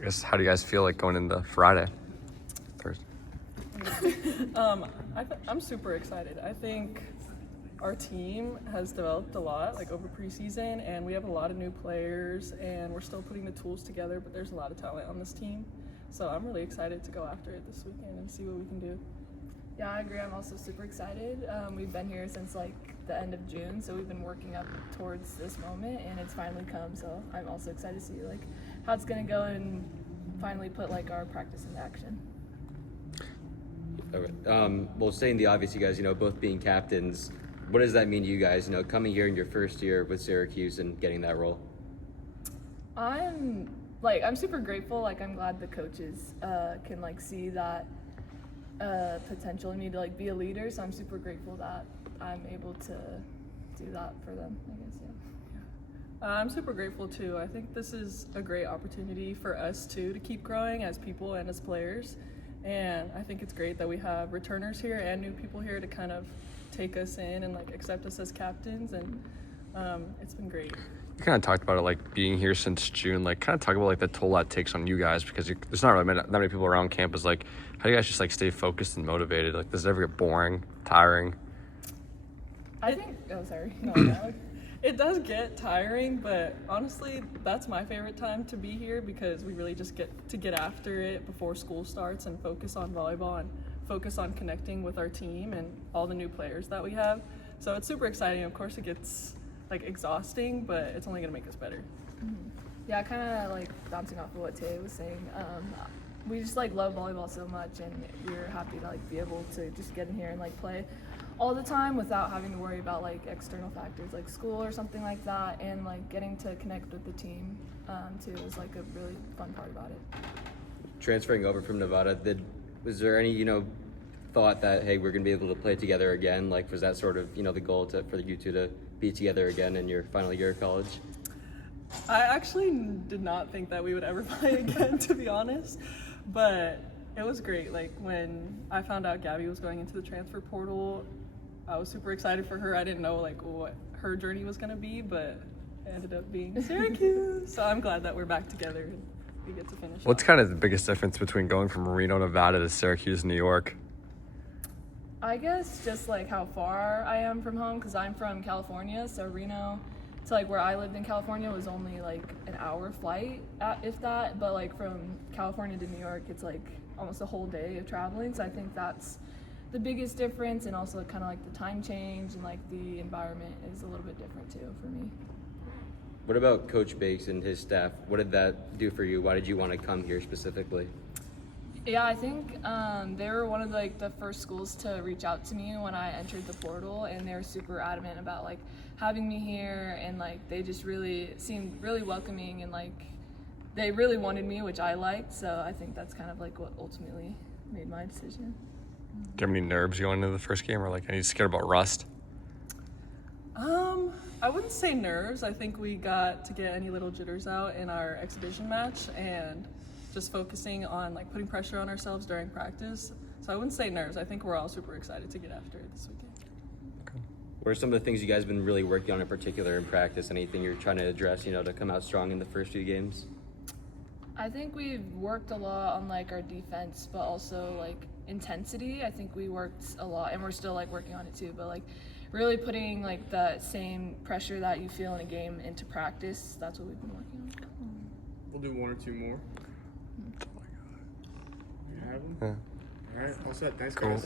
I guess, how do you guys feel like going into Friday, Thursday? I'm super excited. I think our team has developed a lot like over preseason, and we have a lot of new players, and we're still putting the tools together, but there's a lot of talent on this team. So I'm really excited to go after it this weekend and see what we can do. Yeah, I agree. I'm also super excited. We've been here since like the end of June, so we've been working up towards this moment, and it's finally come. So I'm also excited to see like how it's gonna go and finally put like our practice into action. Okay. Well, saying the obvious, you guys, both being captains, what does that mean to you guys? Coming here in your first year with Syracuse and getting that role. I'm super grateful. Like I'm glad the coaches can like see that potential in me to like be a leader. So I'm super grateful that I'm able to do that for them, I guess. Yeah. I'm super grateful too. I think this is a great opportunity for us too to keep growing as people and as players. And I think it's great that we have returners here and new people here to kind of take us in and like accept us as captains, and it's been great. You kind of talked about it, like being here since June. Like, kind of talk about like the toll that takes on you guys, because there's not really that many people around campus. Like, how do you guys just like stay focused and motivated? Like, does it ever get boring, tiring? I think. Oh, sorry. No, It does get tiring, but honestly, that's my favorite time to be here because we really just get to get after it before school starts and focus on volleyball and focus on connecting with our team and all the new players that we have. So it's super exciting. Of course, it gets like exhausting, but it's only gonna make us better. Mm-hmm. Yeah, kind of like bouncing off of what Tehya was saying. We just like love volleyball so much, and we're happy to like be able to just get in here and like play all the time without having to worry about like external factors like school or something like that, and like getting to connect with the team too is like a really fun part about it. Transferring over from Nevada, was there any thought that, hey, we're gonna be able to play together again? Like, was that sort of the goal for you two to be together again in your final year of college? I actually did not think that we would ever play again, to be honest, but it was great. Like when I found out Gabby was going into the transfer portal, I was super excited for her. I didn't know like what her journey was gonna be, but it ended up being Syracuse. So I'm glad that we're back together and we get to finish. What's kind of the biggest difference between going from Reno, Nevada to Syracuse, New York? I guess just like how far I am from home, because I'm from California, so Reno to like where I lived in California was only like an hour flight, if that, but like from California to New York, it's like almost a whole day of traveling. So I think that's the biggest difference, and also kind of like the time change and like the environment is a little bit different too for me. What about Coach Bakes and his staff? What did that do for you? Why did you want to come here specifically? Yeah, I think they were one of like the first schools to reach out to me when I entered the portal, and they were super adamant about like having me here, and like they just really seemed really welcoming, and like they really wanted me, which I liked. So I think that's kind of like what ultimately made my decision. Do you have any nerves going into the first game, or like are you scared about rust? I wouldn't say nerves. I think we got to get any little jitters out in our exhibition match and just focusing on like putting pressure on ourselves during practice. So I wouldn't say nerves. I think we're all super excited to get after it this weekend. Okay. What are some of the things you guys have been really working on in particular in practice? Anything you're trying to address, to come out strong in the first few games? I think we've worked a lot on like our defense, but also like intensity. I think we worked a lot, and we're still like working on it too, but like really putting like that same pressure that you feel in a game into practice. That's what we've been working on. We'll do one or two more. You have them? Yeah. All right, all set. Thanks, Cool. guys.